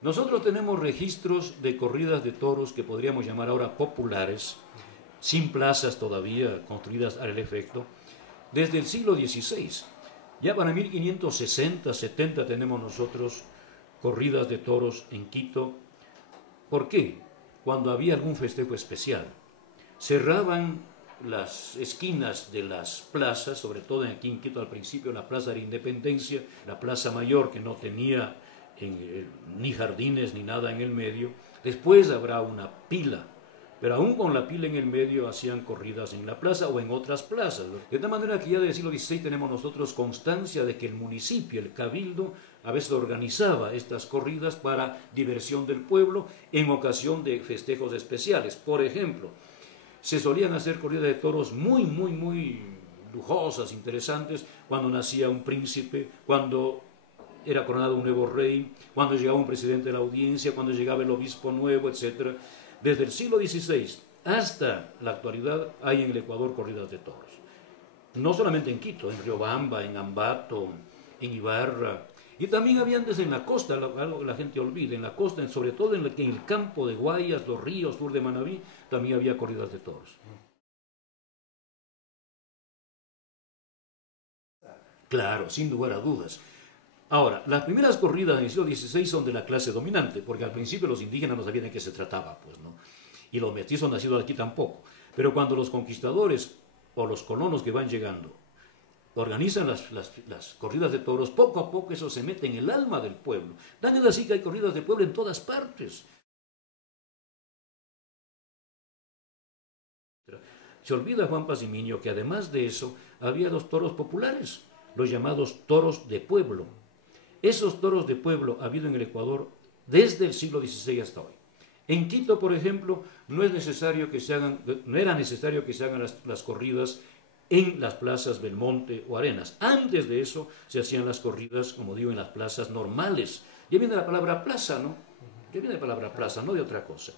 Nosotros tenemos registros de corridas de toros que podríamos llamar ahora populares, sin plazas todavía construidas al efecto, desde el siglo XVI. Ya para 1560-70 tenemos nosotros corridas de toros en Quito. ¿Por qué? Cuando había algún festejo especial. Cerraban las esquinas de las plazas, sobre todo aquí en Quito al principio la Plaza de la Independencia, la Plaza Mayor, que no tenía ni jardines ni nada en el medio. Después habrá una pila, pero aún con la pila en el medio hacían corridas en la plaza o en otras plazas. De tal manera que ya del siglo XVI tenemos nosotros constancia de que el municipio, el cabildo, a veces organizaba estas corridas para diversión del pueblo en ocasión de festejos especiales. Por ejemplo, se solían hacer corridas de toros muy lujosas, interesantes, cuando nacía un príncipe, cuando era coronado un nuevo rey, cuando llegaba un presidente de la audiencia, cuando llegaba el obispo nuevo, etc. Desde el siglo XVI hasta la actualidad hay en el Ecuador corridas de toros. No solamente en Quito, en Riobamba, en Ambato, en Ibarra. Y también habían desde en la costa, algo que la gente olvida, en la costa, sobre todo en el campo de Guayas, Los Ríos, sur de Manabí, también había corridas de toros. Claro, sin lugar a dudas. Ahora, las primeras corridas en el siglo XVI son de la clase dominante, porque al principio los indígenas no sabían de qué se trataba, pues, ¿no? Y los mestizos nacidos aquí tampoco. Pero cuando los conquistadores o los colonos que van llegando organizan las corridas de toros, poco a poco eso se mete en el alma del pueblo. Tan es así que hay corridas de pueblo en todas partes. Se olvida Juan Pazimiño que además de eso había los toros populares, los llamados toros de pueblo. Esos toros de pueblo ha habido en el Ecuador desde el siglo XVI hasta hoy. En Quito, por ejemplo, no era necesario que se hagan las corridas en las plazas Belmonte o Arenas. Antes de eso se hacían las corridas, como digo, en las plazas normales. Ya viene la palabra plaza, ¿no? Ya viene la palabra plaza, no de otra cosa.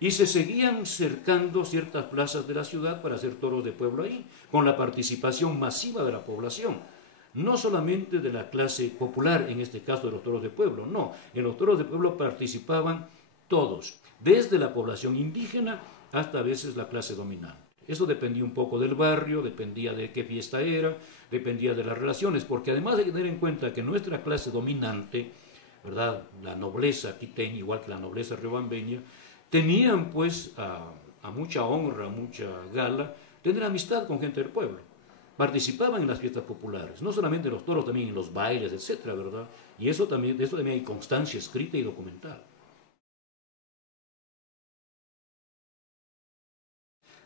Y se seguían cercando ciertas plazas de la ciudad para hacer toros de pueblo ahí, con la participación masiva de la población. No solamente de la clase popular, en este caso de los toros de pueblo, no. En los toros de pueblo participaban todos, desde la población indígena hasta a veces la clase dominante. Eso dependía un poco del barrio, dependía de qué fiesta era, dependía de las relaciones, porque además hay que tener en cuenta que nuestra clase dominante, ¿verdad?, la nobleza quiteña, igual que la nobleza riobambeña, tenían pues a mucha honra, a mucha gala, tener amistad con gente del pueblo. Participaban en las fiestas populares, no solamente en los toros, también en los bailes, etcétera, ¿verdad? Y de eso también hay constancia escrita y documental.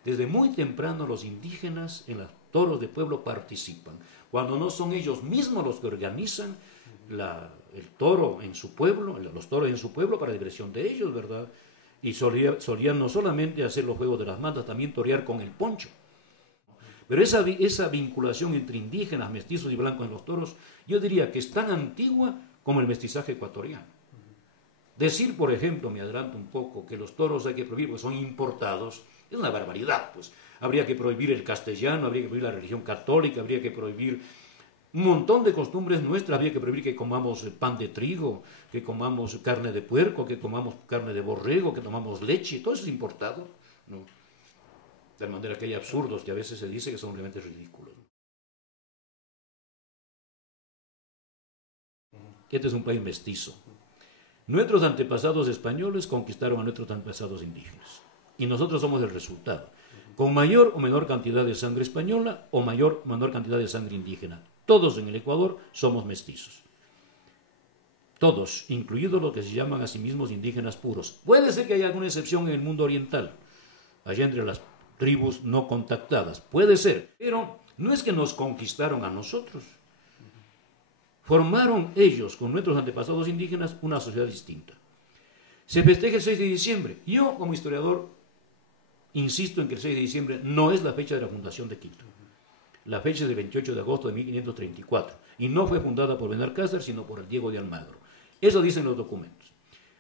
Desde muy temprano los indígenas en los toros de pueblo participan, cuando no son ellos mismos los que organizan el toro en su pueblo, los toros en su pueblo para diversión de ellos, ¿verdad? Y solían no solamente hacer los juegos de las mantas, también torear con el poncho. Pero esa vinculación entre indígenas, mestizos y blancos en los toros, yo diría que es tan antigua como el mestizaje ecuatoriano. Decir, por ejemplo, me adelanto un poco, que los toros hay que prohibir porque son importados, es una barbaridad, pues. Habría que prohibir el castellano, habría que prohibir la religión católica, habría que prohibir un montón de costumbres nuestras, habría que prohibir que comamos pan de trigo, que comamos carne de puerco, que comamos carne de borrego, que tomamos leche, todo eso es importado, ¿no? De manera que hay absurdos que a veces se dice que son realmente ridículos. Este es un país mestizo. Nuestros antepasados españoles conquistaron a nuestros antepasados indígenas. Y nosotros somos el resultado. Con mayor o menor cantidad de sangre española o mayor o menor cantidad de sangre indígena. Todos en el Ecuador somos mestizos. Todos, incluidos los que se llaman a sí mismos indígenas puros. Puede ser que haya alguna excepción en el mundo oriental, allá entre las tribus no contactadas. Puede ser, pero no es que nos conquistaron a nosotros. Formaron ellos, con nuestros antepasados indígenas, una sociedad distinta. Se festeja el 6 de diciembre. Yo, como historiador, insisto en que el 6 de diciembre no es la fecha de la fundación de Quito. La fecha es el 28 de agosto de 1534. Y no fue fundada por Benalcázar, sino por el Diego de Almagro. Eso dicen los documentos.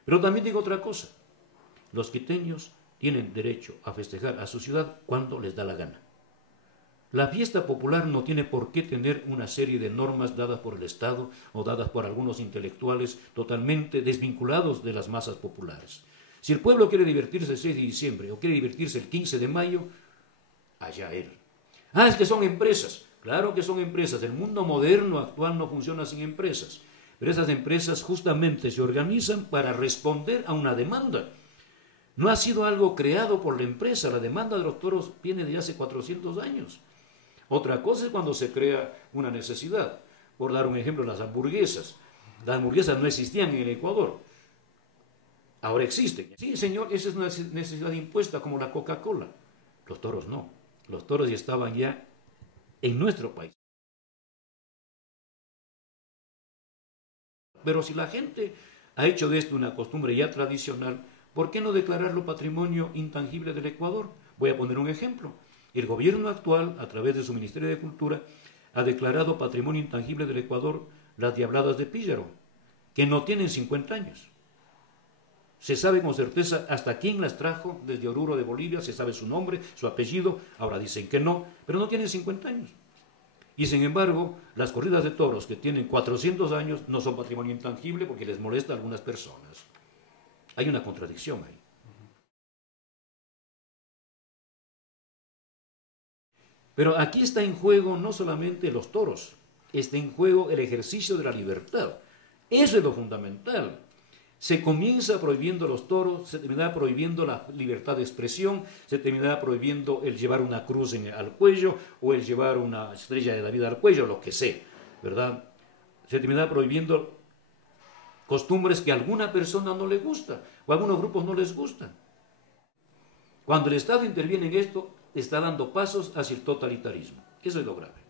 Pero también digo otra cosa. Los quiteños tienen derecho a festejar a su ciudad cuando les da la gana. La fiesta popular no tiene por qué tener una serie de normas dadas por el Estado o dadas por algunos intelectuales totalmente desvinculados de las masas populares. Si el pueblo quiere divertirse el 6 de diciembre o quiere divertirse el 15 de mayo, allá él. Ah, es que son empresas. Claro que son empresas. El mundo moderno actual no funciona sin empresas. Pero esas empresas justamente se organizan para responder a una demanda. No ha sido algo creado por la empresa. La demanda de los toros viene de hace 400 años. Otra cosa es cuando se crea una necesidad. Por dar un ejemplo, las hamburguesas. Las hamburguesas no existían en el Ecuador. Ahora existen. Sí, señor, esa es una necesidad impuesta como la Coca-Cola. Los toros no. Los toros ya estaban ya en nuestro país. Pero si la gente ha hecho de esto una costumbre ya tradicional, ¿por qué no declararlo patrimonio intangible del Ecuador? Voy a poner un ejemplo. El gobierno actual, a través de su Ministerio de Cultura, ha declarado patrimonio intangible del Ecuador las diabladas de Píllaro, que no tienen 50 años. Se sabe con certeza hasta quién las trajo desde Oruro de Bolivia, se sabe su nombre, su apellido, ahora dicen que no, pero no tienen 50 años. Y sin embargo, las corridas de toros que tienen 400 años no son patrimonio intangible porque les molesta a algunas personas. Hay una contradicción ahí. Pero aquí está en juego no solamente los toros, está en juego el ejercicio de la libertad. Eso es lo fundamental. Se comienza prohibiendo los toros, se termina prohibiendo la libertad de expresión, se termina prohibiendo el llevar una cruz al cuello o el llevar una estrella de David al cuello, lo que sea, ¿verdad? Se termina prohibiendo costumbres que a alguna persona no le gusta o a algunos grupos no les gustan. Cuando el Estado interviene en esto, está dando pasos hacia el totalitarismo. Eso es lo grave.